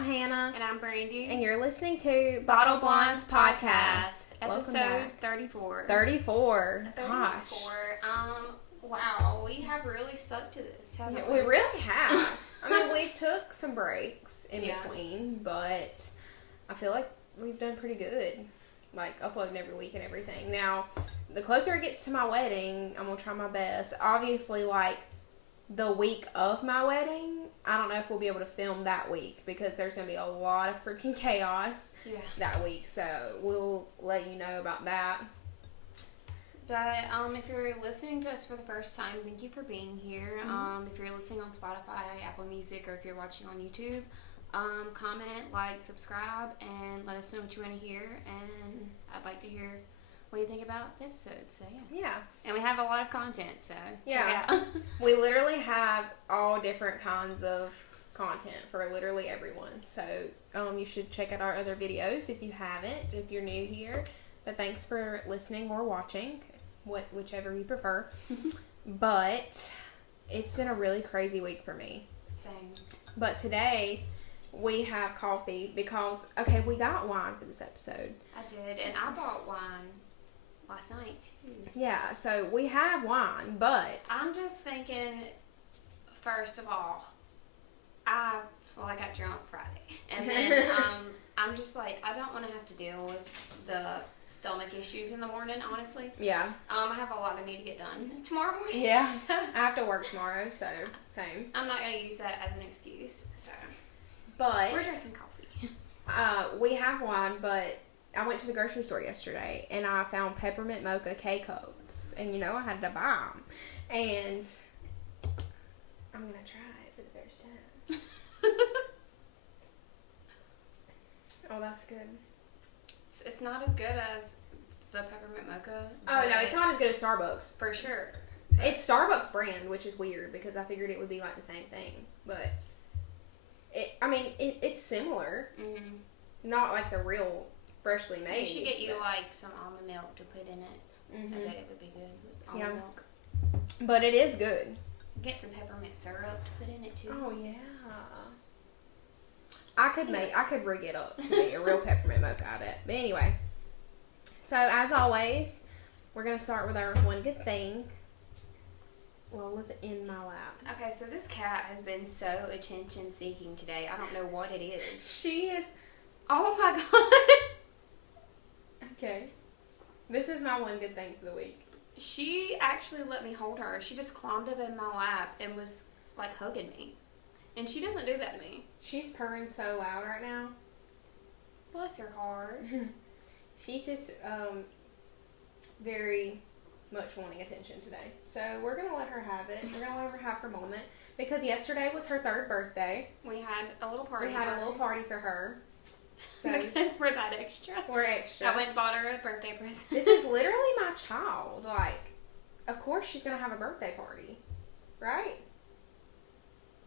I'm Hannah. And I'm Brandy. And you're listening to Bottle Blondes Podcast. Episode 34. 34. 34. Gosh. Wow, we have really stuck to this, haven't We really have. I mean, we took some breaks in Yeah. between, but I feel like we've done pretty good. Like, uploading every week and everything. Now, the closer it gets to my wedding, I'm going to try my best. Obviously, like, the week of my wedding, I don't know if we'll be able to film that week because there's going to be a lot of freaking chaos that week. So, we'll let you know about that. But if you're listening to us for the first time, thank you for being here. If you're listening on Spotify, Apple Music, or if you're watching on YouTube, comment, like, subscribe, and let us know what you want to hear. And I'd like to hear what you think about the episode. So, Yeah. And we have a lot of content, so Yeah. check it out. We literally have all different kinds of content for literally everyone. So, you should check out our other videos if you haven't, if you're new here. But thanks for listening or watching, whichever you prefer. But it's been a really crazy week for me. Same. But today we have coffee because, okay, we got wine for this episode. I did, and I bought wine last night too. Yeah, so we have wine, but I'm just thinking, first of all, I got drunk Friday, and then I'm just like, I don't want to have to deal with the stomach issues in the morning, honestly. yeah. I have a lot I need to get done tomorrow morning. Yeah. So I have to work tomorrow, so same. I'm not going to use that as an excuse, so But we're drinking coffee. we have wine, but I went to the grocery store yesterday and I found peppermint mocha K-Cups, and I had to buy them, and I'm gonna try it for the first time. Oh, that's good. It's not as good as the peppermint mocha. Oh no, it's not as good as Starbucks. For sure. It's Starbucks brand, which is weird because I figured it would be like the same thing, but it's similar. Mm-hmm. Not like the real freshly made. You should get you like some almond milk to put in it. Mm-hmm. I bet it would be good with almond milk. But it is good. Get some peppermint syrup to put in it too. Oh yeah. I could rig it up to be a real peppermint mocha, I bet. But anyway. So as always, we're gonna start with our one good thing. Lola's in my lap. Okay, so this cat has been so attention seeking today. I don't know what it is. She is. Oh my god. Okay. This is my one good thing for the week. She actually let me hold her. She just climbed up in my lap and was like hugging me. And she doesn't do that to me. She's purring so loud right now. Bless her heart. She's just very much wanting attention today. So we're going to let her have it. We're going to let her have her moment. Because yesterday was her 3rd birthday. We had a little party. We had a little party for her. So because we're that extra. We're extra. I went and bought her a birthday present. This is literally my child. Like, of course she's going to have a birthday party. Right?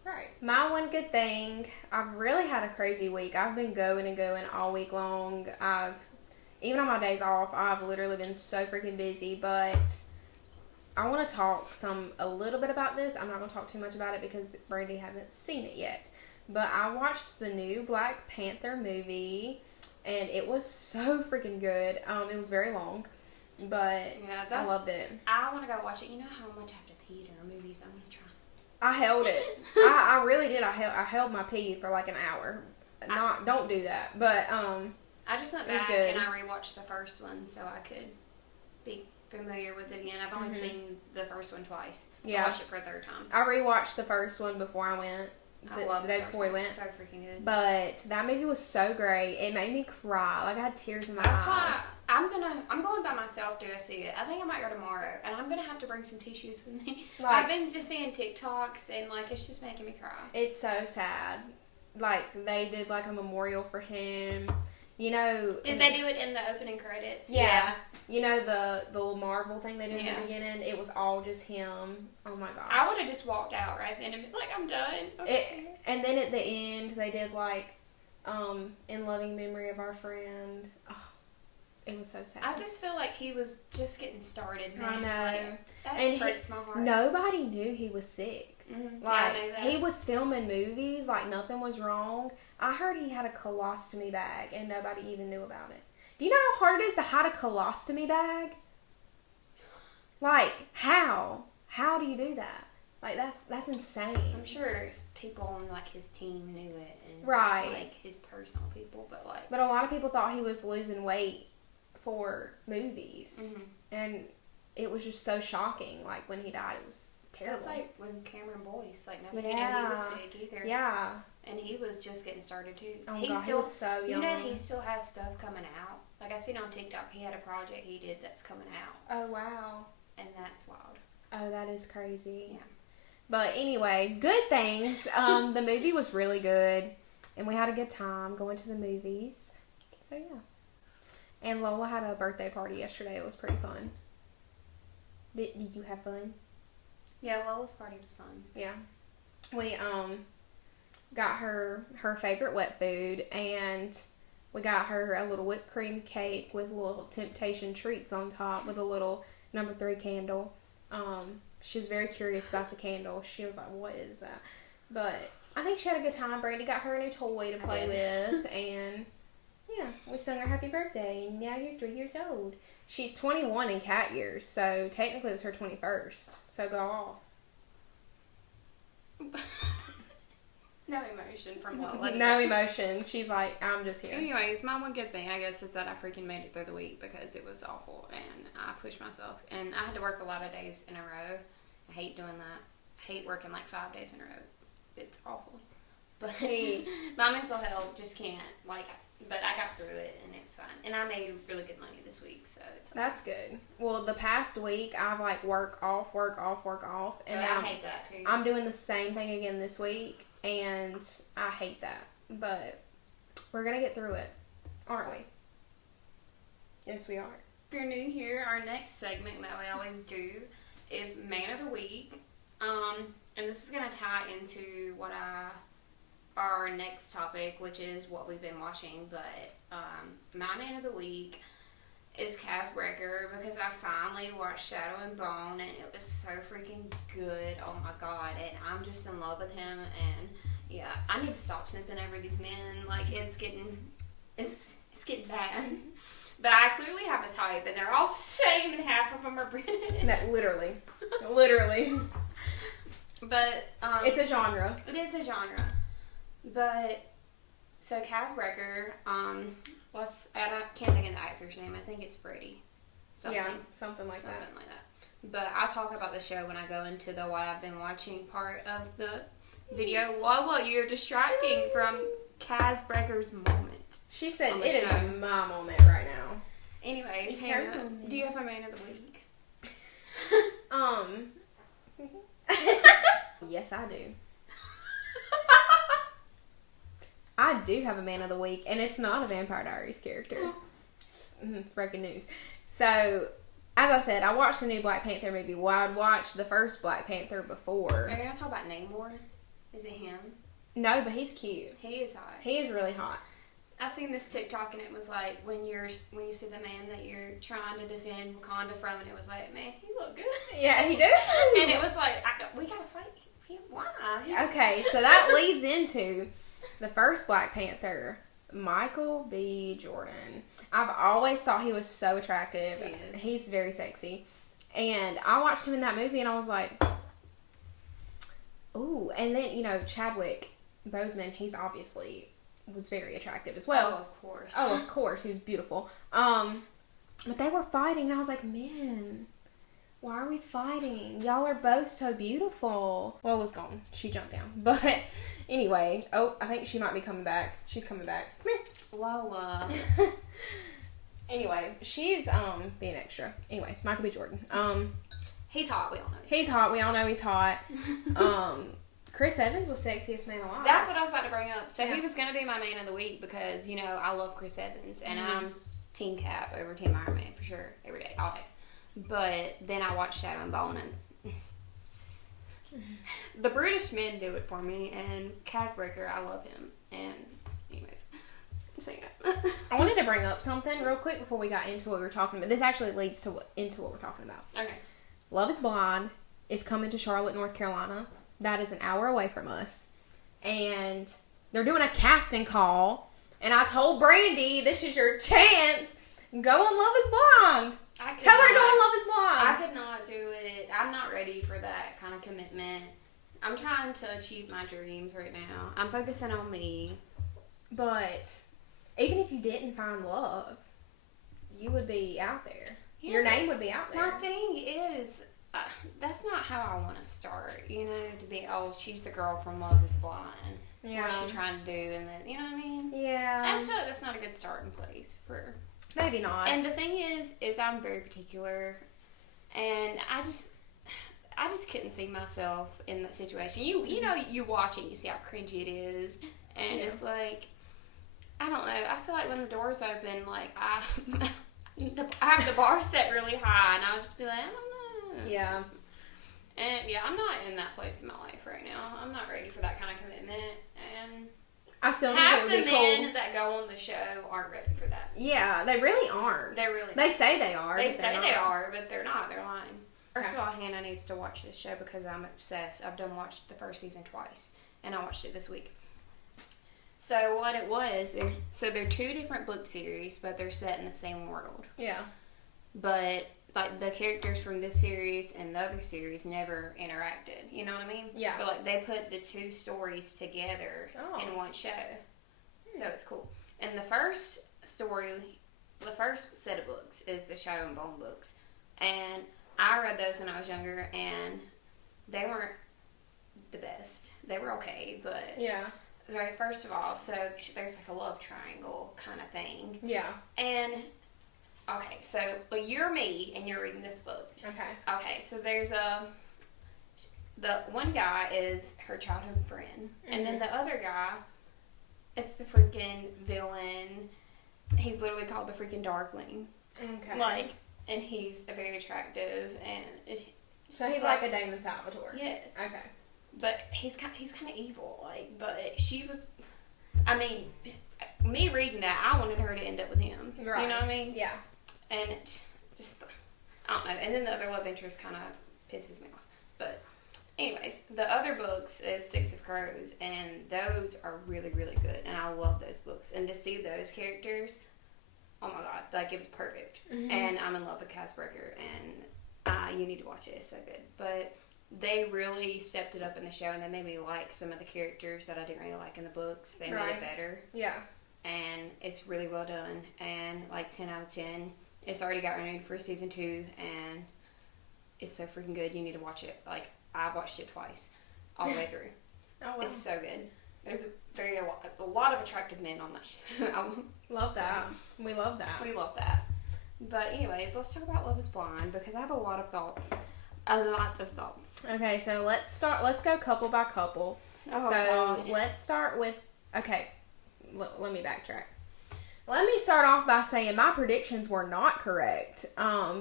Right. My one good thing, I've really had a crazy week. I've been going and going all week long. Even on my days off, I've literally been so freaking busy, but I want to talk a little bit about this. I'm not going to talk too much about it because Brandy hasn't seen it yet. But I watched the new Black Panther movie, and it was so freaking good. It was very long, but I loved it. I want to go watch it. You know how much I have to pee during movies? I'm going to try. I held it. I really did. I held my pee for like an hour. Don't do that. But I just went back and I rewatched the first one so I could be familiar with it again. I've only seen the first one twice. So I watched it for a 3rd time. I rewatched the first one before I went. The day before we went. So freaking good. But that movie was so great. It made me cry. Like I had tears in my eyes. That's why I'm going by myself to go see it. I think I might go tomorrow, and I'm gonna have to bring some tissues with me. I've been just seeing TikToks, and like it's just making me cry. It's so sad. Like they did like a memorial for him. Did they do it in the opening credits? Yeah. The little Marvel thing they did in the beginning, it was all just him. Oh my gosh. I would have just walked out right then and been like, I'm done. Okay. And then at the end, they did like, in loving memory of our friend. Oh, it was so sad. I just feel like he was just getting started, man. I know. Like, that and breaks my heart. Nobody knew he was sick. Mm-hmm. Like, Yeah, I know that. he was filming movies like nothing was wrong. I heard he had a colostomy bag and nobody even knew about it. Do you know how hard it is to hide a colostomy bag? Like, how? How do you do that? Like, that's insane. I'm sure people on like his team knew it, and Right. like his personal people, but like. But a lot of people thought he was losing weight for movies, and it was just so shocking. Like when he died, it was terrible. That's like when Cameron Boyce, like nobody knew he was sick either. Yeah. And he was just getting started too. Oh He was so young. You know, he still has stuff coming out. Like I seen on TikTok, he had a project he did that's coming out. Oh wow. And that's wild. Oh, that is crazy. Yeah. But anyway, good things. The movie was really good, and we had a good time going to the movies. So yeah. And Lola had a birthday party yesterday. It was pretty fun. Did you have fun? Yeah, Lola's party was fun. Yeah. We got her favorite wet food, and we got her a little whipped cream cake with little temptation treats on top with a little number 3 candle. She was very curious about the candle. She was like, what is that? But I think she had a good time. Brandy got her a new toy to play with, and yeah, we sung her happy birthday, and now you're 3 years old. She's 21 in cat years, so technically it was her 21st, so go off. No emotion from Lola. No emotion. She's like, I'm just here. Anyways, my one good thing, I guess, is that I freaking made it through the week because it was awful and I pushed myself. And I had to work a lot of days in a row. I hate doing that. I hate working like 5 days in a row. It's awful. But See, my mental health just can't, like, but I got through it and it was fine. And I made really good money this week, so it's okay. that's good. Well, the past week, I've like work off. And But now I hate that too. I'm doing the same thing again this week, and I hate that. But we're going to get through it, aren't we? Yes, we are. If you're new here, our next segment that we always do is Man of the Week. And this is going to tie into our next topic, which is what we've been watching. But my Man of the Week is Kaz Brekker because I finally watched Shadow and Bone, and it was so freaking good. Oh my god, and I'm just in love with him. And yeah, I need to stop snipping over these men. Like it's getting bad. But I clearly have a type, and they're all the same, and half of them are British. That literally. But It's a genre. It is a genre. But so Kaz Brekker, I can't think of the actor's name. I think it's Freddie. Yeah, something like that. But I talk about the show when I go into the what I've been watching part of the video. Lola, you're distracting from Kaz Brekker's moment. She said on the it is show. my moment right now. Anyways, It's Hannah, her do you have a Man of the Week? Yes, I do. I do have a Man of the Week, and it's not a Vampire Diaries character. Breaking news. So, as I said, I watched the new Black Panther movie. Well, I'd watched the first Black Panther before. Are you going to talk about Namor? Is it him? No, but he's cute. He is hot. He is really hot. I seen this TikTok and it was like when you see the man that you're trying to defend Wakanda from, and it was like, man, he look good. Yeah, he does. And it was like, we gotta fight him. Why? Okay, so that leads into the first Black Panther, Michael B. Jordan. I've always thought he was so attractive. He is. He's very sexy. And I watched him in that movie and I was like, ooh. And then, Chadwick Boseman, he's obviously was very attractive as well. Oh, of course. Oh, of course. He was beautiful. But they were fighting and I was like, man, why are we fighting? Y'all are both so beautiful. Lola's gone. She jumped down. But anyway, I think she might be coming back. She's coming back. Come here. Lola. Anyway, she's being extra. Anyway, Michael B. Jordan. He's hot. We all know. He's hot. We all know he's hot. Chris Evans was sexiest man alive. That's what I was about to bring up. So Yeah. he was gonna be my Man of the Week because I love Chris Evans and I'm Team Cap over Team Iron Man for sure every day, all day. But then I watched Shadow and Bone and the British men do it for me, and Kaz Brekker, I love him. And anyways, I'm saying that. I wanted to bring up something real quick before we got into what we were talking about. This actually leads into what we're talking about. Okay. Love is Blind is coming to Charlotte, North Carolina. that is an hour away from us. And they're doing a casting call. And I told Brandy, this is your chance. Go on Love is Blind. Tell her to go on Love is Blind. I could not do it. I'm not ready for that kind of commitment. I'm trying to achieve my dreams right now. I'm focusing on me. But even if you didn't find love, you would be out there. Yeah, your name would be out there. My thing is, that's not how I want to start. You know, to be, oh, she's the girl from Love is Blind. Yeah. What's she trying to do? And then, you know what I mean? Yeah. I just feel like that's not a good starting place for... Maybe not. And the thing is I'm very particular. And I just couldn't see myself in that situation. You know, you watch it, you see how cringy it is. And it's like, I don't know. I feel like when the doors open, like, I have the bar set really high, and I'll just be like, I don't know. Yeah. And, yeah, I'm not in that place in my life right now. I'm not ready for that kind of commitment. And I still think half it the would be men cool. that go on the show aren't ready for that. Yeah, they really aren't. They say they are. They but say they're they not. are, but they're not. They're lying. Okay. First of all, Hannah needs to watch this show because I'm obsessed. I've done watched the first season twice, and I watched it this week. So what it was, they're two different book series, but they're set in the same world. Yeah. But like the characters from this series and the other series never interacted. You know what I mean? Yeah. But like they put the two stories together in one show, so it's cool. And the first story, the first set of books is the Shadow and Bone books, and I read those when I was younger, and they weren't the best. They were okay, but yeah. Right, first of all, so there's like a love triangle kind of thing. Yeah. And, okay, so you're me and you're reading this book. Okay. Okay, so there's the one guy is her childhood friend, and then the other guy is the freaking villain. He's literally called the freaking Darkling. Okay. Like, and he's very attractive, and so he's like a Damon Salvatore. Yes. Okay. But he's kind of evil, like. But she was, I mean, me reading that, I wanted her to end up with him. Right. You know what I mean? Yeah. And it just, I don't know. And then the other love interest kind of pisses me off. But, anyways, the other books is Six of Crows, and those are really, really good. And I love those books. And to see those characters, oh my god, like it was perfect. Mm-hmm. And I'm in love with Cass Breaker, and you need to watch it. It's so good. But they really stepped it up in the show, and they made me like some of the characters that I didn't really like in the books. They made it better. Yeah. And it's really well done. And like 10 out of 10. It's already got renewed for season 2, and it's so freaking good. You need to watch it. Like, I've watched it twice, all the way through. Oh, wow. It's so good. There's a lot of attractive men on that show. Love that. We love that. We love that. But anyways, let's talk about Love is Blind, because I have a lot of thoughts. Okay, so let's go couple by couple. Oh, so God. let's start with, okay, let me backtrack. Let me start off by saying my predictions were not correct.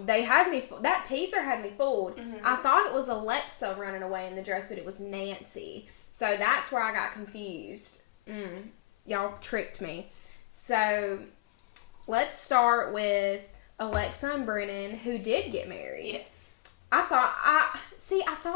They had me, that teaser had me fooled. Mm-hmm. I thought it was Alexa running away in the dress, but it was Nancy. So that's where I got confused. Y'all tricked me. So let's start with Alexa and Brennan, who did get married. Yes. I saw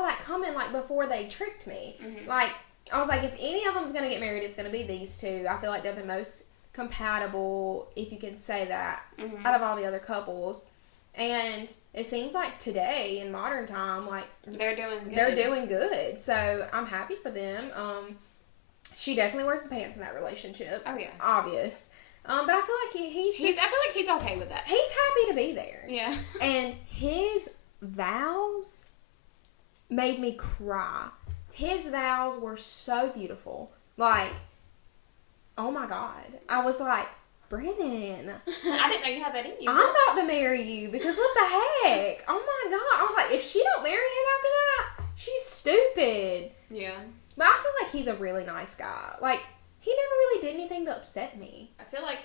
that coming, like, before they tricked me. Mm-hmm. Like, I was like, if any of them's going to get married, it's going to be these two. I feel like they're the most compatible, if you can say that, out of all the other couples. And it seems like today, in modern time, like, they're doing good. They're doing good. So, I'm happy for them. She definitely wears the pants in that relationship. Oh, yeah. It's obvious. But I feel like he's just... I feel like he's okay with that. He's happy to be there. Yeah. And his vows made me cry. His vows were so beautiful. Like, oh my god. I was like, Brennan, I didn't know you had that in you. I'm about to marry you, because what the heck? Oh my god. I was like, if she don't marry him after that, she's stupid. Yeah. But I feel like he's a really nice guy. Like, he never really did anything to upset me. I feel like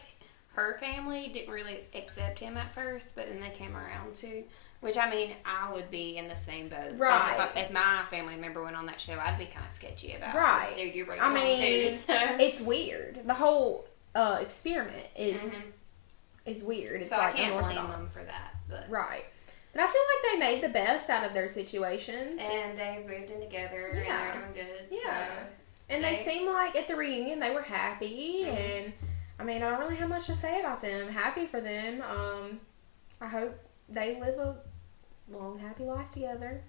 her family didn't really accept him at first, but then they came around to. Which, I mean, I would be in the same boat. Right. Like if my family member went on that show, I'd be kind of sketchy about right. this dude you're bringing I home mean, too, so. It's weird. The whole experiment is weird. It's so like I can't blame them unorthodox. for that. But. Right. But I feel like they made the best out of their situations. And they moved in together, and they're doing good. Yeah. So and they seemed like at the reunion they were happy, and I mean, I don't really have much to say about them. Happy for them. I hope they live a long, happy life together.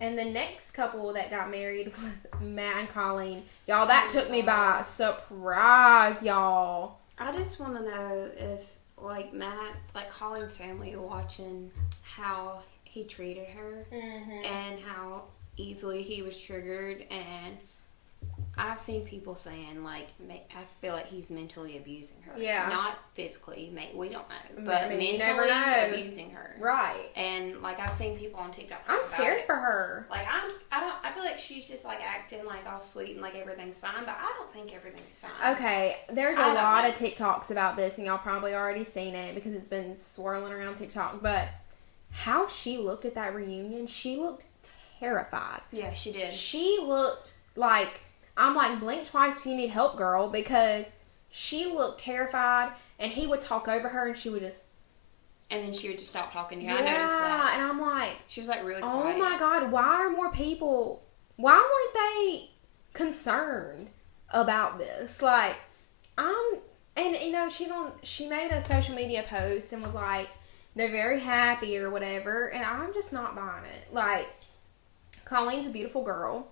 And the next couple that got married was Matt and Colleen. Y'all, that took me by surprise, y'all. I just want to know if, like, Matt, like, Colleen's family watching how he treated her and how easily he was triggered. And I've seen people saying, like, I feel like he's mentally abusing her. Yeah. Not physically, we don't know. But mentally abusing her. Right. And, like, I've seen people on TikTok I'm scared for her. Like, I feel like she's just, like, acting, like, all sweet and, like, everything's fine. But I don't think everything's fine. Okay. There's a lot of TikToks about this, and y'all probably already seen it because it's been swirling around TikTok. But how she looked at that reunion, she looked terrified. Yeah, she did. She looked like... I'm like, blink twice if you need help, girl, because she looked terrified, and he would talk over her, and she would just... And then she would just stop talking. Yeah, I noticed that. And I'm like... She was, like, really quiet. Oh, my God, why are more people... Why weren't they concerned about this? Like, And, you know, she made a social media post and was like, they're very happy or whatever, and I'm just not buying it. Like, Colleen's a beautiful girl.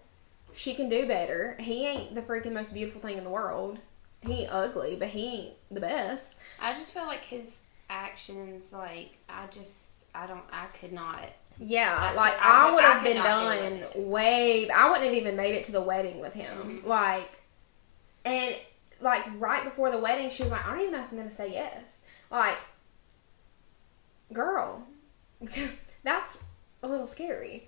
She can do better. He ain't the freaking most beautiful thing in the world. He ain't ugly, but he ain't the best. I just feel like his actions, like, I could not. Yeah, I would have been done I wouldn't have even made it to the wedding with him. Mm-hmm. And right before the wedding, she was like, I don't even know if I'm going to say yes. Like, girl, that's a little scary.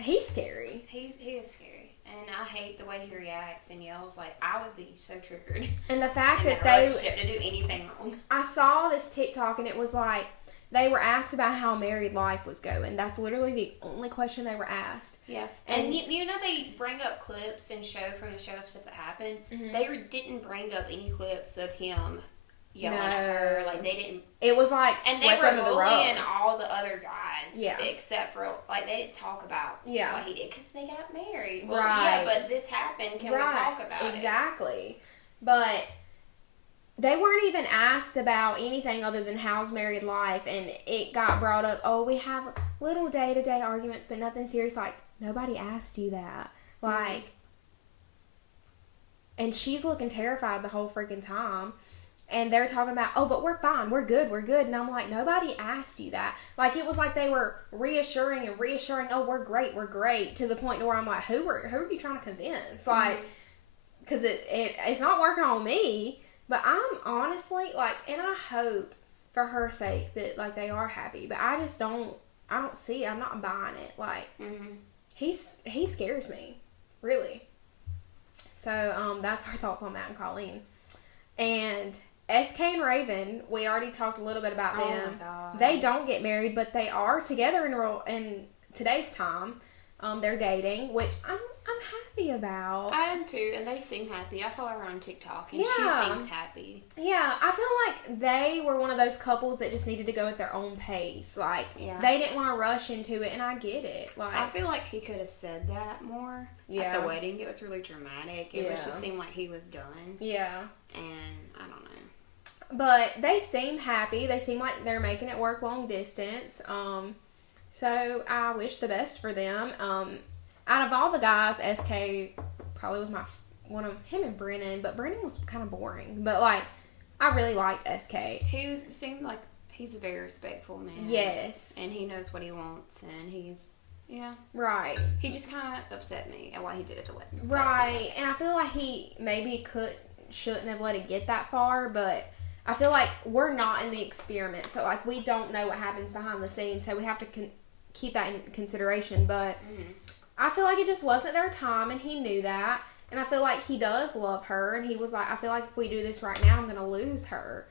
He's scary. He is scary. And I hate the way he reacts and yells. Like, I would be so triggered. And the fact that to do anything wrong. I saw this TikTok and it was like, they were asked about how married life was going. That's literally the only question they were asked. Yeah. And you know they bring up clips and show from the show of stuff that happened. Mm-hmm. They didn't bring up any clips of him yelling at her. Like, they didn't. It was like swept under the rug. And they were bullying all the other guys. Yeah. Except for, like, they didn't talk about what he did because they got married. Well, right. Yeah, but this happened. Can we talk about it? Exactly. But they weren't even asked about anything other than how's married life. And it got brought up, oh, we have little day-to-day arguments, but nothing serious. Like, nobody asked you that. Like, and she's looking terrified the whole freaking time. And they're talking about, oh, but we're fine. We're good. And I'm like, nobody asked you that. Like, it was like they were reassuring, oh, we're great. To the point where I'm like, who are you trying to convince? Like, because it's not working on me. But I'm honestly, like, and I hope for her sake that, like, they are happy. But I don't see it. I'm not buying it. Like, he scares me. Really. So, that's our thoughts on Matt and Colleen. And SK and Raven, we already talked a little bit about them. Oh my God. They don't get married, but they are together in today's time. They're dating, which I'm happy about. I am too, and they seem happy. I follow her on TikTok, and she seems happy. Yeah, I feel like they were one of those couples that just needed to go at their own pace. Like, they didn't want to rush into it, and I get it. Like, I feel like he could have said that more at the wedding. It was really dramatic. It just seemed like he was done. Yeah. And I don't know. But they seem happy. They seem like they're making it work long distance. So I wish the best for them. Out of all the guys, SK probably was one of him and Brennan, but Brennan was kind of boring. But like, I really liked SK. Seemed like he's a very respectful man. Yes, and he knows what he wants, and he's right. He just kind of upset me at what he did at the wedding. Right, and I feel like he maybe shouldn't have let it get that far, but I feel like we're not in the experiment, so like we don't know what happens behind the scenes, so we have to keep that in consideration. But I feel like it just wasn't their time, and he knew that. And I feel like he does love her, and he was like, I feel like if we do this right now, I'm going to lose her.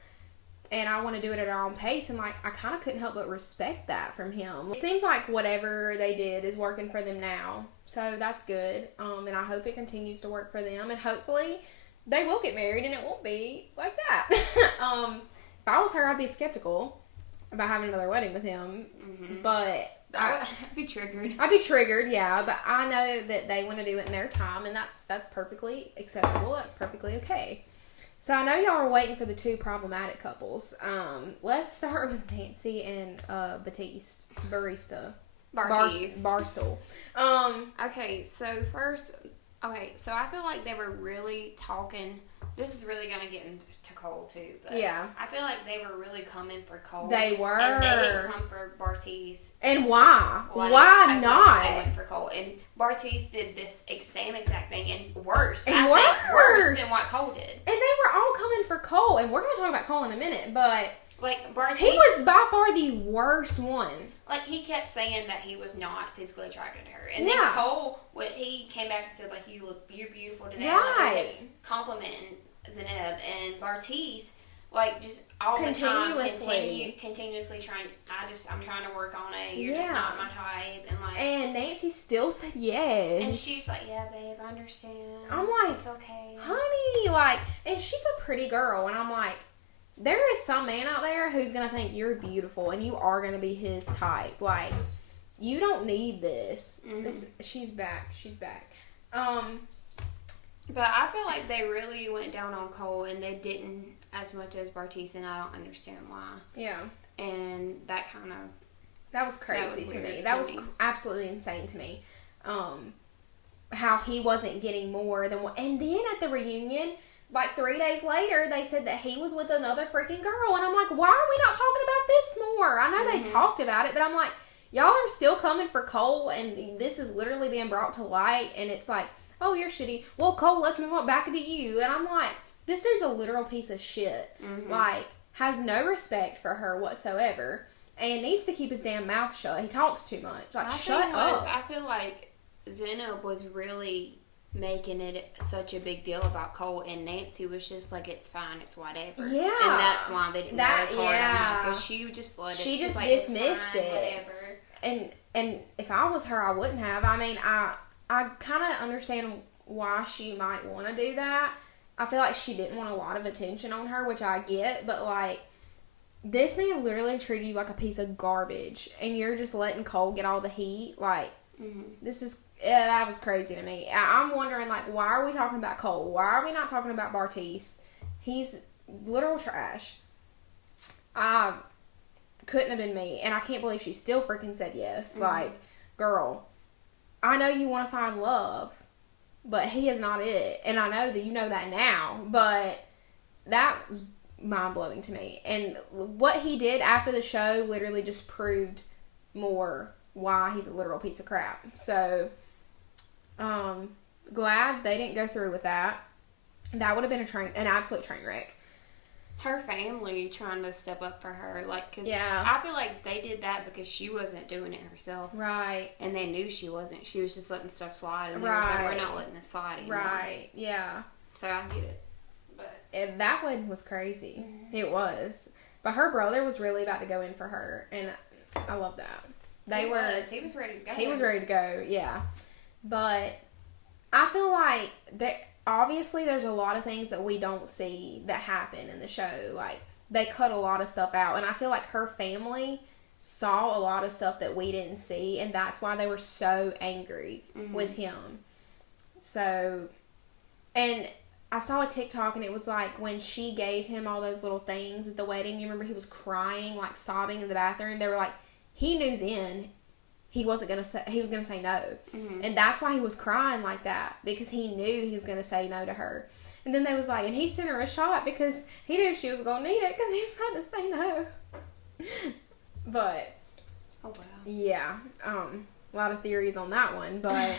And I want to do it at our own pace. And like, I kind of couldn't help but respect that from him. It seems like whatever they did is working for them now. So that's good. And I hope it continues to work for them. And hopefully they will get married and it won't be like that. If I was her, I'd be skeptical. about having another wedding with him. Mm-hmm. But I'd be triggered. I'd be triggered, yeah. But I know that they want to do it in their time, and that's perfectly acceptable. That's perfectly okay. So I know y'all are waiting for the two problematic couples. Let's start with Nancy and Batiste, Barstool. Okay, so first, so I feel like they were really talking. This is really gonna get into Cole too, but yeah, I feel like they were really coming for Cole. They were, and they didn't come for Bartise. And why? Well, why as not? They went for Cole, and Bartise did this same exact thing, and worse. And worse than what Cole did. And they were all coming for Cole, and we're gonna talk about Cole in a minute, but like Bartise, he was by far the worst one. Like, he kept saying that he was not physically attracted to her. And yeah. then Cole, when he came back and said, like, you're beautiful today. Right. Like, he kept complimenting Zeneb. And Bartise, like, just all the time, continuously trying, I'm trying to work on it. You're just not my type. And, like, and Nancy still said yes. And she's like, yeah, babe, I understand. I'm like, it's okay. Honey, like, and she's a pretty girl. And I'm like, there is some man out there who's going to think you're beautiful and you are going to be his type. Like, you don't need this. Mm-hmm. She's back. But I feel like they really went down on Cole and they didn't as much as Bartise, and I don't understand why. Yeah. And that kind of... That was crazy to me. That was absolutely insane to me. How he wasn't getting more than what... And then at the reunion... Like 3 days later, they said that he was with another freaking girl. And I'm like, why are we not talking about this more? I know they talked about it, but I'm like, y'all are still coming for Cole. And this is literally being brought to light. And it's like, oh, you're shitty. Well, Cole, let's move on back to you. And I'm like, this dude's a literal piece of shit. Mm-hmm. Like, has no respect for her whatsoever. And needs to keep his damn mouth shut. He talks too much. Like, shut up. I feel like Zeneb was really... making it such a big deal about Cole, and Nancy was just like, it's fine, it's whatever. Yeah. And that's why they didn't go as hard on her, because she just let it. She just like, dismissed it. Whatever. And if I was her, I wouldn't have. I mean, I kind of understand why she might want to do that. I feel like she didn't want a lot of attention on her, which I get, but like, this man literally treated you like a piece of garbage, and you're just letting Cole get all the heat. Like, this is... Yeah, that was crazy to me. I'm wondering, like, why are we talking about Cole? Why are we not talking about Bartise? He's literal trash. Couldn't have been me. And I can't believe she still freaking said yes. Like, girl, I know you want to find love, but he is not it. And I know that you know that now, but that was mind-blowing to me. And what he did after the show literally just proved more why he's a literal piece of crap. So... glad they didn't go through with that. That would have been an absolute train wreck. Her family trying to step up for her, like, cause yeah. I feel like they did that because she wasn't doing it herself, right? And they knew she wasn't. She was just letting stuff slide, and right. They was like, we're not letting this slide anymore. Right? Yeah. So I get it, but that one was crazy. It was, but her brother was really about to go in for her, and I love that. He was ready to go. He was ready to go. Yeah. But I feel like that obviously there's a lot of things that we don't see that happen in the show. Like, they cut a lot of stuff out. And I feel like her family saw a lot of stuff that we didn't see. And that's why they were so angry with him. So, and I saw a TikTok and it was like when she gave him all those little things at the wedding. You remember he was crying, like sobbing in the bathroom. They were like, he knew then he was going to say no. And that's why he was crying like that, because he knew he was going to say no to her. And then they was like, and he sent her a shot because he knew she was going to need it because he was about to say no. But, oh wow. Yeah, a lot of theories on that one, but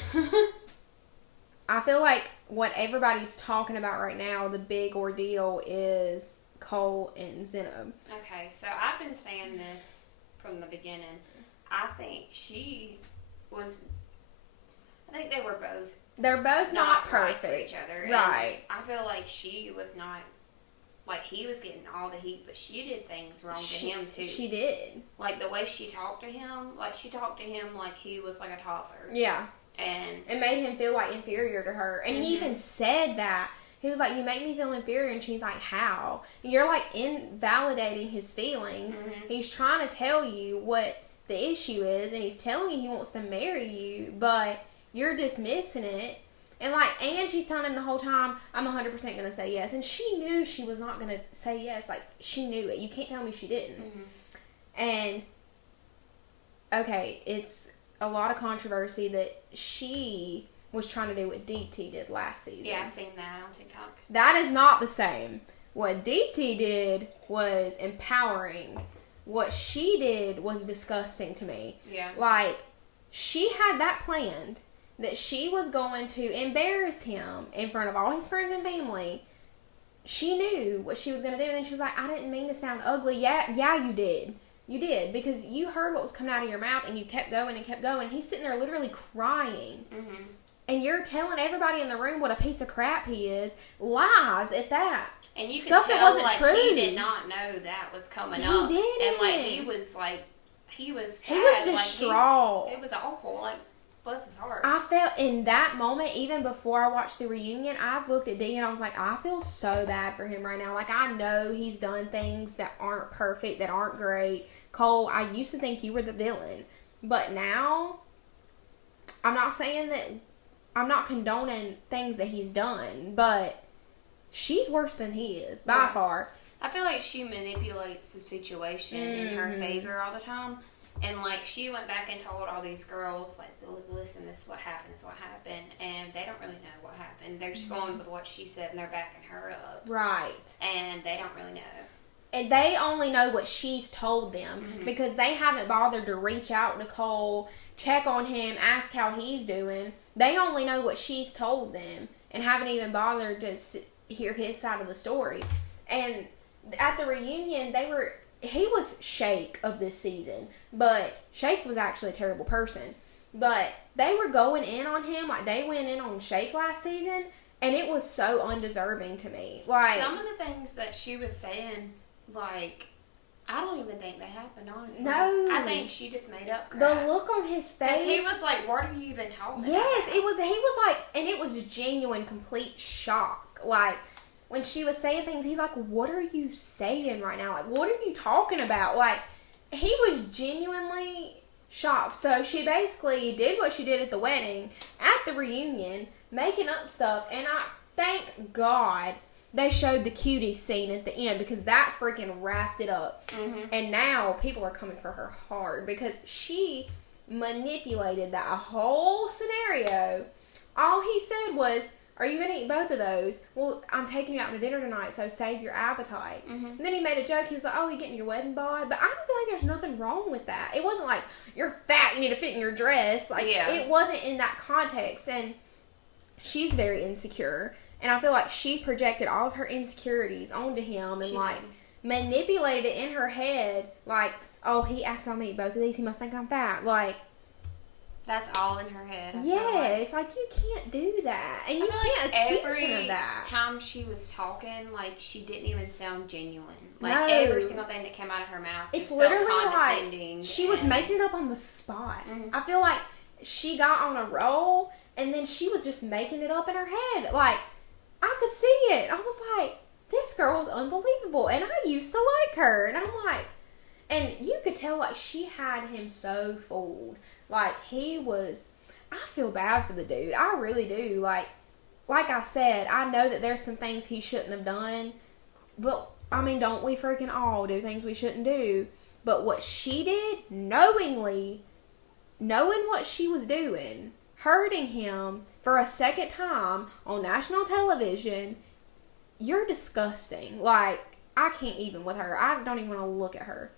I feel like what everybody's talking about right now, the big ordeal is Cole and Zeneb. Okay, so I've been saying this from the beginning. I think they were both. They're both not perfect for each other. Right. And I feel like she was not, like, he was getting all the heat, but she did things wrong to him too. She did. Like, the way she talked to him, like he was like a toddler. Yeah. And it made him feel like inferior to her. And he even said that. He was like, you make me feel inferior. And she's like, how? And you're like invalidating his feelings. Mm-hmm. He's trying to tell you what the issue is, and he's telling you he wants to marry you, but you're dismissing it. And she's telling him the whole time, I'm 100% going to say yes. And she knew she was not going to say yes. Like, she knew it. You can't tell me she didn't. Mm-hmm. And, okay, it's a lot of controversy that she was trying to do what Deep T did last season. Yeah, I've seen that on TikTok. That is not the same. What Deep T did was empowering. What she did was disgusting to me. Yeah. Like, she had that planned, that she was going to embarrass him in front of all his friends and family. She knew what she was going to do, and then she was like, I didn't mean to sound ugly. Yeah, you did. You did, because you heard what was coming out of your mouth, and you kept going and kept going. He's sitting there literally crying. Mm-hmm. And you're telling everybody in the room what a piece of crap he is. Lies at that. And you Stuff could tell, that wasn't like, true. he did not know that was coming up. He didn't. And, like, he was sad. He was distraught. It was awful. Like, bless his heart. I felt in that moment, even before I watched the reunion, I looked at D and I was like, I feel so bad for him right now. Like, I know he's done things that aren't perfect, that aren't great. Cole, I used to think you were the villain. But now, I'm not saying that, I'm not condoning things that he's done, but she's worse than he is, by far. I feel like she manipulates the situation in her favor all the time. And, like, she went back and told all these girls, like, listen, this is what happened, and they don't really know what happened. They're just going with what she said, and they're backing her up. Right. And they don't really know. And they only know what she's told them, because they haven't bothered to reach out to Cole, check on him, ask how he's doing. They only know what she's told them, and haven't even bothered to hear his side of the story. And at the reunion, he was Shake of this season, but Shake was actually a terrible person. But they were going in on him like they went in on Shake last season, and it was so undeserving to me. Like, some of the things that she was saying, like, I don't even think they happened, honestly. No. I think she just made up crap. The look on his face. Because he was like, what are you even talking about? Yes, he was like, and it was genuine, complete shock. Like, when she was saying things, he's like, what are you saying right now? Like, what are you talking about? Like, he was genuinely shocked. So she basically did what she did at the wedding, at the reunion, making up stuff, and I thank God they showed the cutie scene at the end, because that freaking wrapped it up. Mm-hmm. And now people are coming for her hard, because she manipulated that whole scenario. All he said was, are you going to eat both of those? Well, I'm taking you out to dinner tonight, so save your appetite. Mm-hmm. And then he made a joke. He was like, oh, you getting your wedding bod? But I don't feel like there's nothing wrong with that. It wasn't like, you're fat, you need to fit in your dress. Like, It wasn't in that context. And she's very insecure. And I feel like she projected all of her insecurities onto him and, manipulated it in her head. Like, oh, he asked me to eat both of these. He must think I'm fat. Like, that's all in her head. Yes, like, you can't do that. And you can't accuse her of that. Every time she was talking, like, she didn't even sound genuine. Like, every single thing that came out of her mouth it's just literally felt condescending. Like she was making it up on the spot. Mm-hmm. I feel like she got on a roll, and then she was just making it up in her head. Like, I could see it. I was like, this girl is unbelievable. And I used to like her. And I'm like, and you could tell, like, she had him so fooled. Like, he was, I feel bad for the dude. I really do. Like I said, I know that there's some things he shouldn't have done. But, I mean, don't we freaking all do things we shouldn't do? But what she did, knowingly, knowing what she was doing, hurting him for a second time on national television, you're disgusting. Like, I can't even with her. I don't even want to look at her.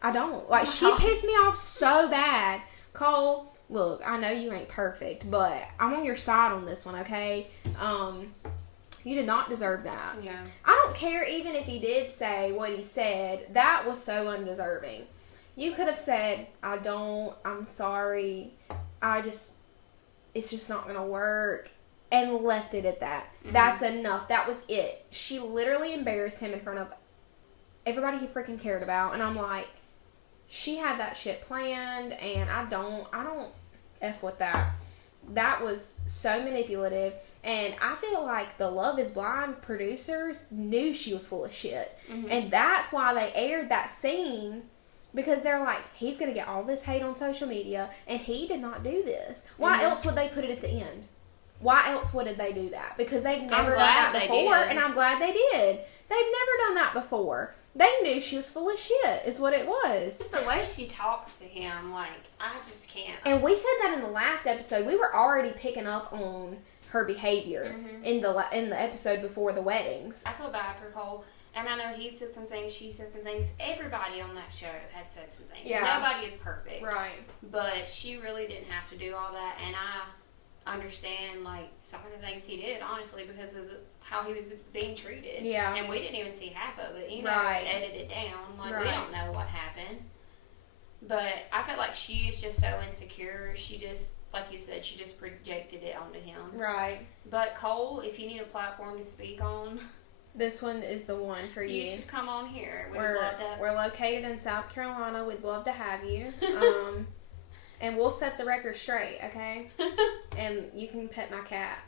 I don't. Like, she pissed me off so bad. Cole, look, I know you ain't perfect, but I'm on your side on this one, okay? You did not deserve that. Yeah. I don't care even if he did say what he said. That was so undeserving. You could have said, I'm sorry, it's just not going to work, and left it at that. Mm-hmm. That's enough. That was it. She literally embarrassed him in front of everybody he freaking cared about, and I'm like, she had that shit planned, and I don't F with that. that was so manipulative. And I feel like the Love is Blind producers knew she was full of shit. Mm-hmm. And that's why they aired that scene, because they're like, he's going to get all this hate on social media, and he did not do this. Why else would they put it at the end? Why else would they do that? Because they've never done that before, and I'm glad they did. They've never done that before. They knew she was full of shit, is what it was. Just the way she talks to him, like, I just can't. And we said that in the last episode. We were already picking up on her behavior in the episode before the weddings. I feel bad for Cole. And I know he said some things, she said some things. Everybody on that show has said some things. Yeah. Nobody is perfect. Right. But she really didn't have to do all that. And I understand, like, some of the things he did, honestly, because of how he was being treated. Yeah. And we didn't even see half of it. You know, it's edited down. Like, we don't know what happened. But I felt like she is just so insecure. She just, like you said, she just projected it onto him. Right. But Cole, if you need a platform to speak on, this one is the one for you. You should come on here. We're located in South Carolina. We'd love to have you. And we'll set the record straight, okay? And you can pet my cat.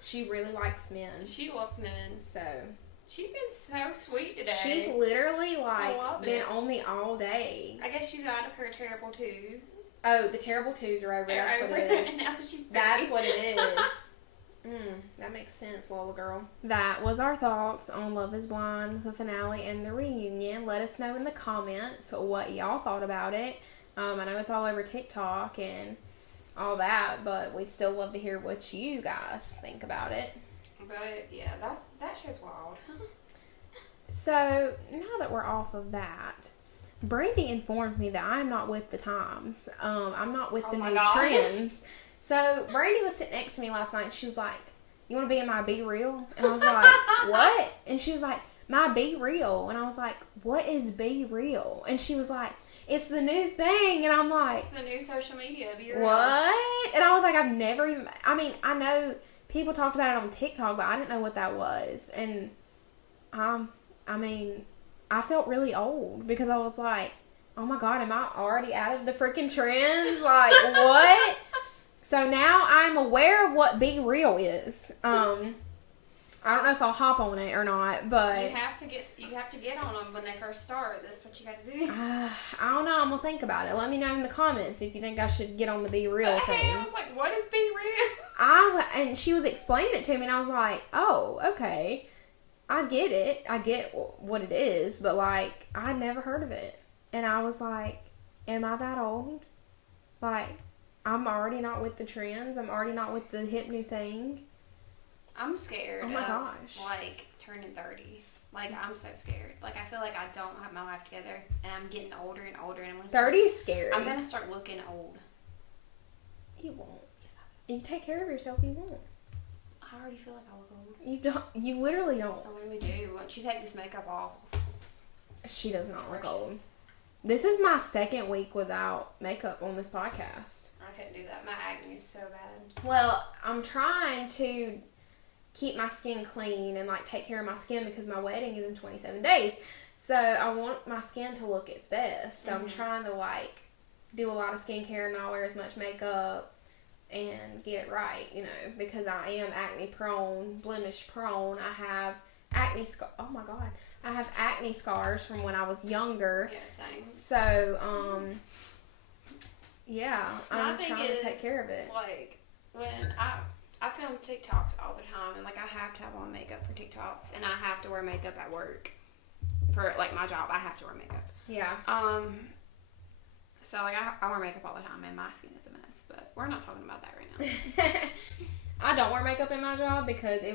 She really likes men. She loves men. So she's been so sweet today. She's literally been on me all day. I guess she's out of her terrible twos. Oh, the terrible twos are over. That's what it is. Now she's That's what it is. That makes sense, Lola girl. That was our thoughts on Love is Blind, the finale, and the reunion. Let us know in the comments what y'all thought about it. I know it's all over TikTok and all that, but we'd still love to hear what you guys think about it. But yeah, that show's wild. So now that we're off of that, Brandy informed me that I'm not with the times. I'm not with the new trends. So Brandy was sitting next to me last night, and she was like, "You want to be in my Be Real?" And I was like, "What?" And she was like, "My Be Real." And I was like, "What is Be Real?" And she was like, "It's the new thing." And I'm like, "It's the new social media, Be Real." What? And I was like, I've never even, I mean, I know people talked about it on TikTok, but I didn't know what that was. And I mean, I felt really old because I was like, oh my God, am I already out of the freaking trends? Like, what? So now I'm aware of what Be Real is. I don't know if I'll hop on it or not, but you have to get on them when they first start. That's what you got to do. I don't know. I'm gonna think about it. Let me know in the comments if you think I should get on the Be Real thing. I was like, what is Be Real? And she was explaining it to me, and I was like, oh, okay, I get it. I get what it is, but like, I never heard of it, and I was like, am I that old? Like, I'm already not with the trends. I'm already not with the hip new thing. I'm scared of, like, turning 30. Like, I'm so scared. Like, I feel like I don't have my life together, and I'm getting older and older. And 30 is scary. I'm going to start looking old. You won't. Yes, I will. You take care of yourself, you won't. I already feel like I look old. You don't. You literally don't. I literally do. Once you take this makeup off. She does not look old. This is my second week without makeup on this podcast. I couldn't do that. My acne is so bad. Well, I'm trying to keep my skin clean and like take care of my skin because my wedding is in 27 days. So I want my skin to look its best. So I'm trying to like do a lot of skincare and not wear as much makeup and get it right, you know, because I am acne prone, blemish prone. I have acne oh my God. I have acne scars from when I was younger. Yeah, same. So yeah, I'm trying to take care of it. Like when I film TikToks all the time, and like I have to have on makeup for TikToks, and I have to wear makeup at work for like my job. I have to wear makeup. Yeah. So like I wear makeup all the time, and my skin is a mess. But we're not talking about that right now. I don't wear makeup in my job because I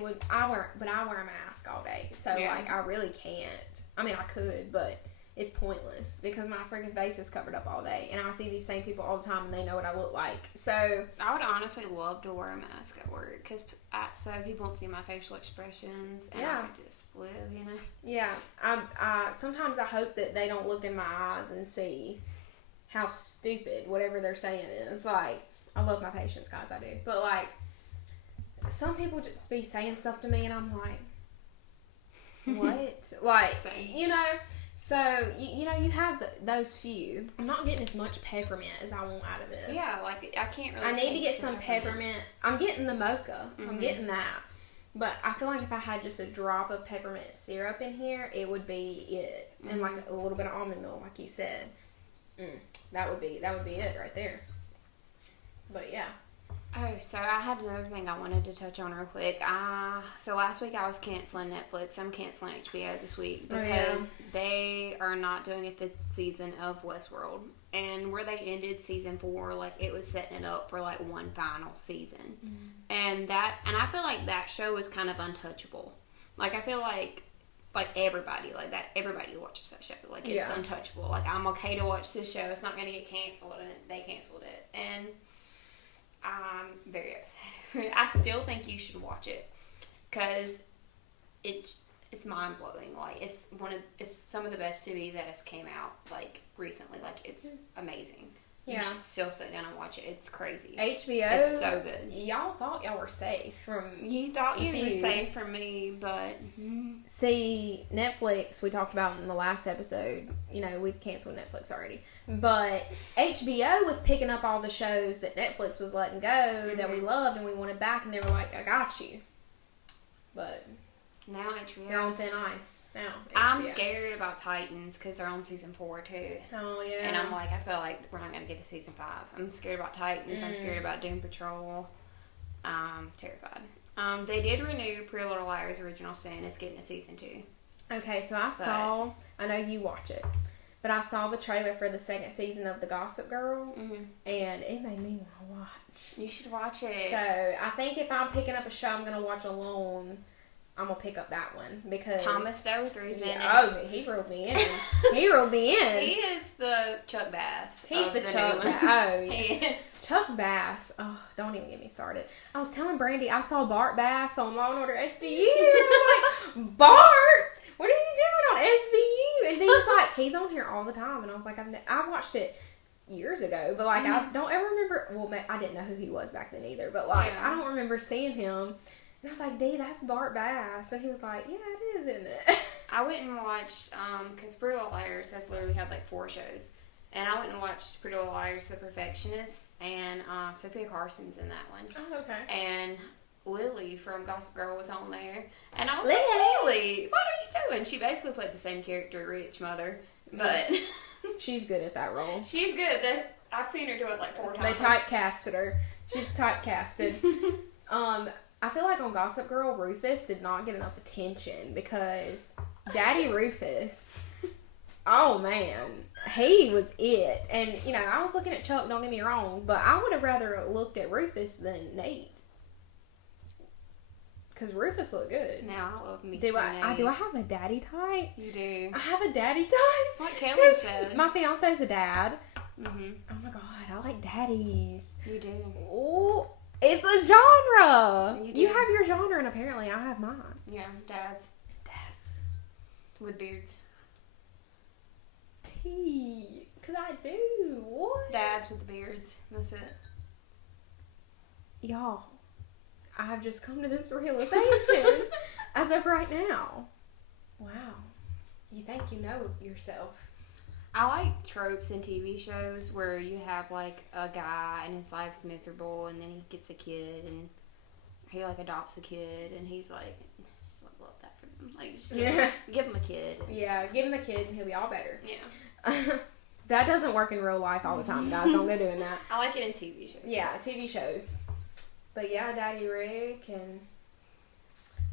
wear a mask all day. So like I really can't. I mean I could, but it's pointless because my freaking face is covered up all day, and I see these same people all the time, and they know what I look like. So I would honestly love to wear a mask at work because so people won't see my facial expressions, and I can just live, you know. Yeah, I sometimes I hope that they don't look in my eyes and see how stupid whatever they're saying is. Like, I love my patients, guys, I do, but like some people just be saying stuff to me, and I'm like, what? Like, you know. So, you know, you have those few. I'm not getting as much peppermint as I want out of this. Yeah, like, I can't really I need to get taste the some peppermint. I'm getting the mocha. I'm getting that. But I feel like if I had just a drop of peppermint syrup in here, it would be it. And like a little bit of almond milk, like you said. That would be it right there. But yeah. Oh, so I had another thing I wanted to touch on real quick. So last week I was canceling Netflix. I'm canceling HBO this week because they are not doing a 5th season of Westworld. And where they ended season 4, like, it was setting it up for like one final season. And I feel like that show is kind of untouchable. Like, I feel like everybody watches that show. Like, it's untouchable. Like, I'm okay to watch this show. It's not going to get canceled, and they canceled it. And I'm very upset. I still think you should watch it because it's mind-blowing. Like, it's some of the best TV that has came out, like, recently. Like, it's amazing. You should still sit down and watch it. It's crazy. HBO. It's so good. Y'all thought y'all were safe from... You thought you were safe from me, but... See, Netflix, we talked about in the last episode. You know, we've canceled Netflix already. But HBO was picking up all the shows that Netflix was letting go that we loved and we wanted back. And they were like, I got you. But... Now HBO. You're on thin ice now. HBO. I'm scared about Titans because they're on season 4 too. Oh yeah. And I'm like, I feel like we're not gonna get to season 5. I'm scared about Titans. I'm scared about Doom Patrol. I'm terrified. They did renew Pretty Little Liars Original Sin. It's getting a season 2. Okay, so I know you watch it, but I saw the trailer for the 2nd season of The Gossip Girl, and it made me want to watch. You should watch it. So I think if I'm picking up a show I'm gonna watch alone, I'm going to pick up that one because... Thomas Stowther's in it. Oh, he ruled me in. He ruled me in. He is the Chuck Bass. He's the Chuck Bass. Oh, yeah. He is. Chuck Bass. Oh, don't even get me started. I was telling Brandy, I saw Bart Bass on Law & Order SVU. And I was like, Bart, what are you doing on SVU? And Dean's like, he's on here all the time. And I was like, I watched it years ago, but like, I don't ever remember... Well, I didn't know who he was back then either, but like, I don't remember seeing him. And I was like, D, that's Bart Bass. And he was like, yeah, it is, isn't it? I went and watched, because Pretty Little Liars has literally had like 4 shows. And I went and watched Pretty Little Liars, The Perfectionist, and Sophia Carson's in that one. Oh, okay. And Lily from Gossip Girl was on there. And I was like, Lily, what are you doing? She basically played the same character, Rich Mother. But she's good at that role. She's good. I've seen her do it like 4 times. They typecasted her. She's typecasted. I feel like on Gossip Girl, Rufus did not get enough attention because Daddy Rufus, oh man, he was it. And, you know, I was looking at Chuck, don't get me wrong, but I would have rather looked at Rufus than Nate. Because Rufus looked good. Now I love me. Do I have a daddy type? You do. I have a daddy type. It's what Kelly said. My fiance's a dad. Mm-hmm. Oh my god, I like daddies. You do. Oh. It's a genre. You have your genre, and apparently I have mine. Yeah, dads. With beards. Because I do. What? Dads with beards. That's it. Y'all, I have just come to this realization as of right now. Wow. You think you know yourself. I like tropes in TV shows where you have, like, a guy and his life's miserable and then he gets a kid and he, like, adopts a kid and he's like, just love that for them. Like, just give him a kid. Yeah, give him a kid and he'll be all better. Yeah. That doesn't work in real life all the time, guys. Don't go doing that. I like it in TV shows. Yeah, TV shows. But yeah, Daddy Rick and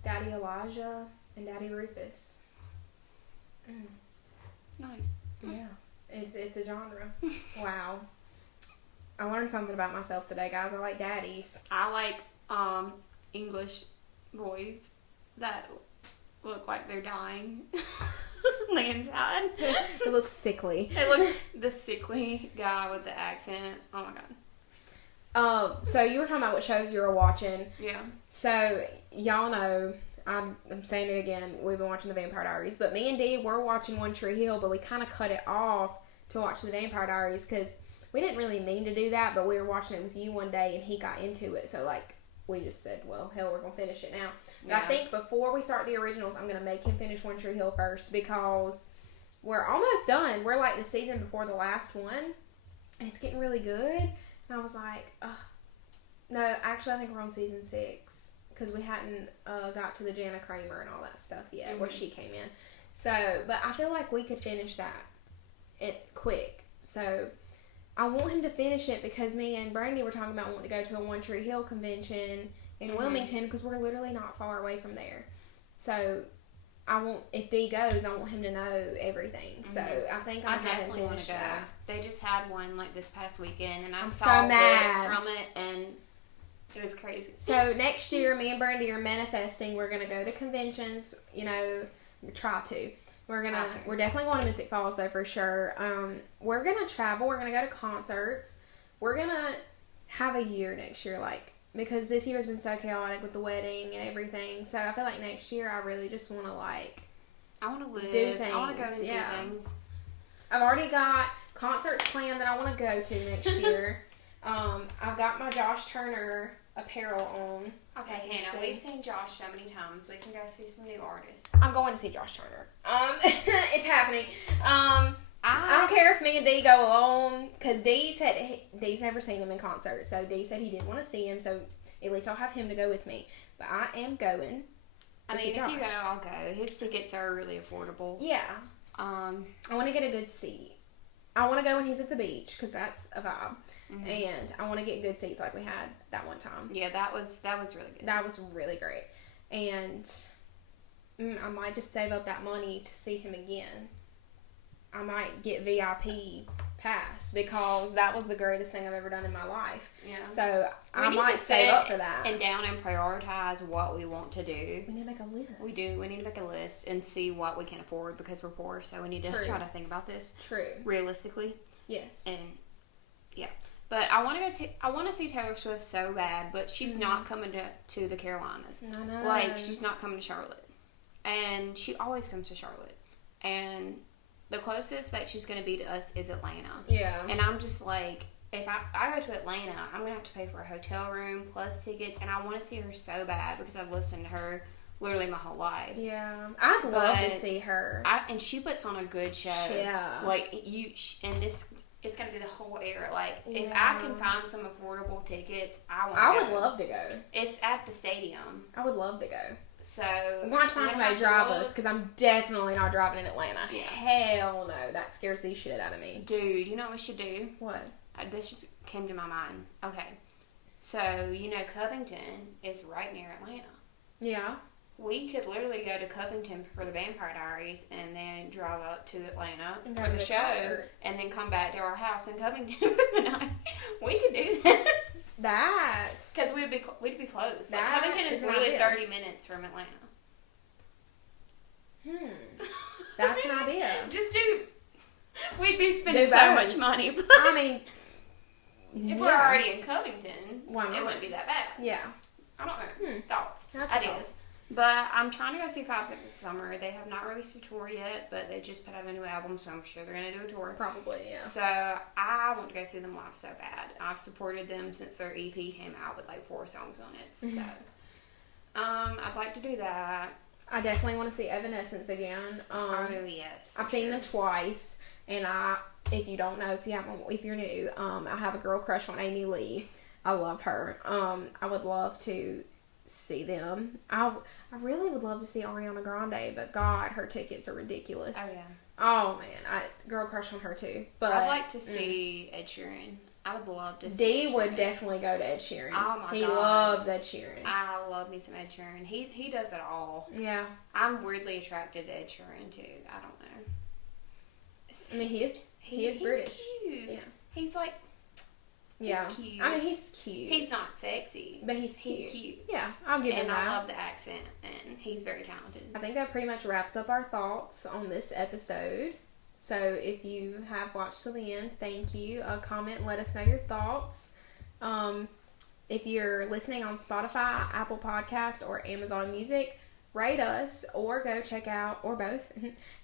Daddy Elijah and Daddy Rufus. Nice. Yeah, it's a genre. Wow. I learned something about myself today, guys. I like daddies. I like English boys that look like they're dying. On the inside. It looks sickly. They look the sickly guy with the accent. Oh my god. So you were talking about what shows you were watching. Yeah. So y'all know, I'm saying it again, we've been watching The Vampire Diaries, but me and Dee were watching One Tree Hill, but we kind of cut it off to watch The Vampire Diaries because we didn't really mean to do that, but we were watching it with you one day and he got into it, so like we just said, well, hell, we're going to finish it now. But I think before we start the originals, I'm going to make him finish One Tree Hill first because we're almost done. We're like the season before the last one, and it's getting really good. And I was like, ugh. No, actually, I think we're on season 6 because we hadn't got to the Jana Kramer and all that stuff yet, where she came in. So, but I feel like we could finish that quick. So, I want him to finish it because me and Brandy were talking about wanting to go to a One Tree Hill convention in Wilmington because we're literally not far away from there. So, if D goes, I want him to know everything. So, I think I'm definitely want to go. That. They just had one like this past weekend, and I I'm saw so mad from it, and it was crazy. So next year, me and Brandy are manifesting. We're gonna go to conventions. You know, try to. We're definitely going to Mystic Falls though for sure. We're gonna travel. We're gonna go to concerts. We're gonna have a year next year, like because this year has been so chaotic with the wedding and everything. So I feel like next year I really just want to I want to live. Do things. I want to go and do things. I've already got concerts planned that I want to go to next year. I've got my Josh Turner apparel on. Okay, Hannah, we've seen Josh so many times. We can go see some new artists. I'm going to see Josh Turner. It's happening. I don't care if me and Dee go alone, because Dee's never seen him in concert, so Dee said he didn't want to see him, so at least I'll have him to go with me. But I am going to see Josh. If you go, I'll go. His tickets are really affordable. Yeah. I want to get a good seat. I want to go when he's at the beach, because that's a vibe. And I want to get good seats like we had that one time. Yeah, that was really good. That was really great. And I might just save up that money to see him again. I might get VIP pass because that was the greatest thing I've ever done in my life. Yeah. So I might save up for that. And down and prioritize what we want to do. We need to make a list. We do. We need to make a list and see what we can afford because we're poor. So we need to try to think about this. True. Realistically. Yes. And yeah. But I want to I want to see Taylor Swift so bad, but she's not coming to the Carolinas. I know. Like, she's not coming to Charlotte. And she always comes to Charlotte. And the closest that she's going to be to us is Atlanta. Yeah. And I'm just like, if I go to Atlanta, I'm going to have to pay for a hotel room plus tickets. And I want to see her so bad because I've listened to her literally my whole life. Yeah. I'd love to see her. And she puts on a good show. Yeah. Like, and this... It's going to be the whole air. Like, if I can find some affordable tickets, I would love to go. It's at the stadium. I would love to go. So, I'm going to find somebody to drive us because I'm definitely not driving in Atlanta. Yeah. Hell no. That scares the shit out of me. Dude, you know what we should do? What? This just came to my mind. Okay. So, you know, Covington is right near Atlanta. Yeah. We could literally go to Covington for the Vampire Diaries and then drive up to Atlanta for the show and then come back to our house in Covington for the night. We could do that. Because we'd be close. Like, Covington is literally 30 minutes from Atlanta. That's an idea. We'd be spending so much money. But I mean, if we're already in Covington, it wouldn't be that bad. Yeah. I don't know. Thoughts. That's ideas. But I'm trying to go see 5 Seconds of Summer. They have not released a tour yet, but they just put out a new album, so I'm sure they're going to do a tour. Probably, yeah. So I want to go see them live so bad. I've supported them since their EP came out with like 4 songs on it. So I'd like to do that. I definitely want to see Evanescence again. Oh, yes. I've seen them twice, and if you don't know, if you're new, I have a girl crush on Amy Lee. I love her. I would love to see them. I really would love to see Ariana Grande, but God, her tickets are ridiculous. Oh yeah. Oh man, girl crush on her too. But I'd like to see Ed Sheeran. I would love to see D would definitely go to Ed Sheeran. Oh my God. He loves Ed Sheeran. I love me some Ed Sheeran. He does it all. Yeah. I'm weirdly attracted to Ed Sheeran too. I don't know. I mean, he is British. He's cute. Yeah. He's like... Yeah. He's cute. I mean, he's cute. He's not sexy. But he's cute. He's cute. Yeah, I'll give him that. And I love the accent, and he's very talented. I think that pretty much wraps up our thoughts on this episode. So if you have watched till the end, thank you. Comment and let us know your thoughts. If you're listening on Spotify, Apple Podcast, or Amazon Music, rate us or go check out, or both,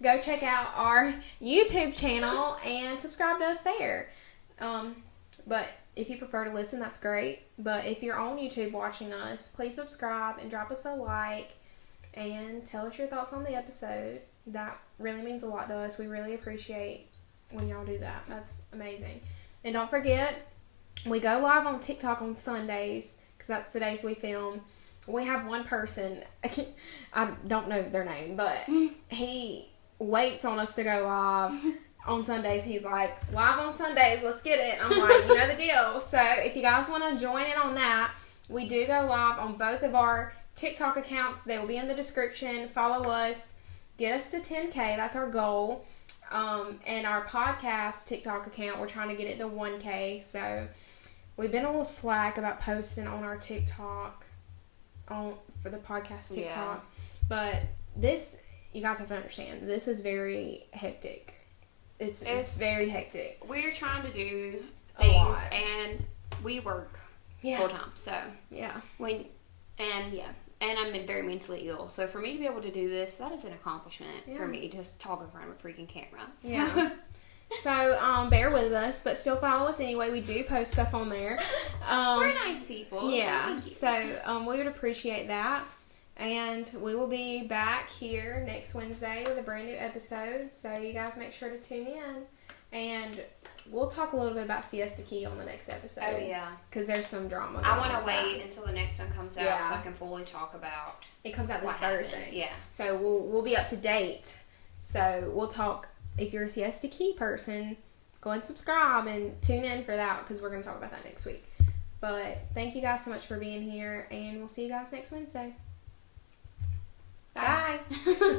go check out our YouTube channel and subscribe to us there. But if you prefer to listen, that's great. But if you're on YouTube watching us, please subscribe and drop us a like and tell us your thoughts on the episode. that really means a lot to us. We really appreciate when y'all do that. That's amazing. And don't forget, we go live on TikTok on Sundays, because that's the days we film. We have one person, I don't know their name, but he waits on us to go live on Sundays. He's like, live on Sundays, let's get it. I'm like, you know the deal. So if you guys want to join in on that, we do go live on both of our TikTok accounts. They will be in the description. Follow us. Get us to 10K. That's our goal. And our podcast TikTok account, we're trying to get it to 1K. So we've been a little slack about posting on our TikTok for the podcast TikTok. Yeah. But this, you guys have to understand, this is very hectic. It's very hectic. We're trying to do things, and we work full time. So yeah, and I'm very mentally ill. So for me to be able to do this, that is an accomplishment for me. Just talk in front of a freaking camera. So. Yeah. So bear with us, but still follow us anyway. We do post stuff on there. We're nice people. Yeah. So we would appreciate that. And we will be back here next Wednesday with a brand new episode. So you guys make sure to tune in. And we'll talk a little bit about Siesta Key on the next episode. Oh, yeah. Because there's some drama. I want to wait until the next one comes out so I can fully talk about it. Comes out this Thursday. Yeah. So we'll be up to date. So we'll talk. If you're a Siesta Key person, go and subscribe and tune in for that, because we're going to talk about that next week. But thank you guys so much for being here, and we'll see you guys next Wednesday. Bye. Bye.